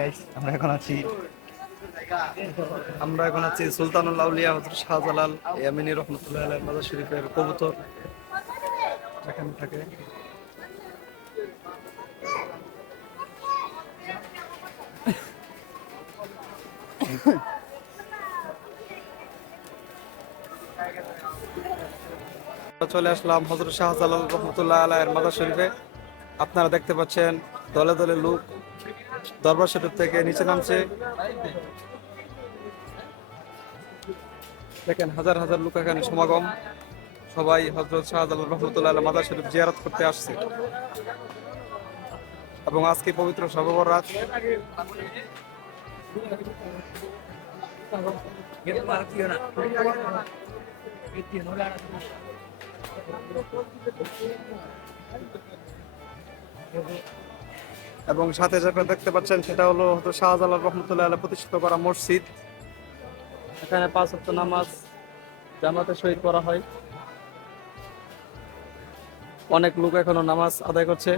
Guys আমরা এখন আছি সুলতানুল আউলিয়া হযরত শাহজালাল ইয়ামিনী রহমাতুল্লাহ আলাইহির মাজার শরীফের কবুতর যেখানে থাকে। চলে আসলাম হযরত শাহজালাল রহমাতুল্লাহ আলাইহির মাজার শরীফে। আপনারা দেখতে পাচ্ছেন দলে দলে লোক দরবার শরীফ থেকে নিচে নামছে। দেখেন হাজার হাজার লোক এখানে সমাগম, সবাই হযরত শাহজালাল রহমাতুল্লাহ আলাইহির মাজার শরীফ জিয়ারত করতে আসছে এবং আজকে পবিত্র শবে বরাত। এবং সাথে যেটা দেখতে পাচ্ছেন সেটা হলো হযরত শাহজালাল রহমাতুল্লাহ আলাইহি প্রতিষ্ঠিত করা মসজিদ। এখানে 5 ওয়াক্ত নামাজ জামাতের সহিত পড়া হয়। অনেক লোক এখনো নামাজ আদায় করছে।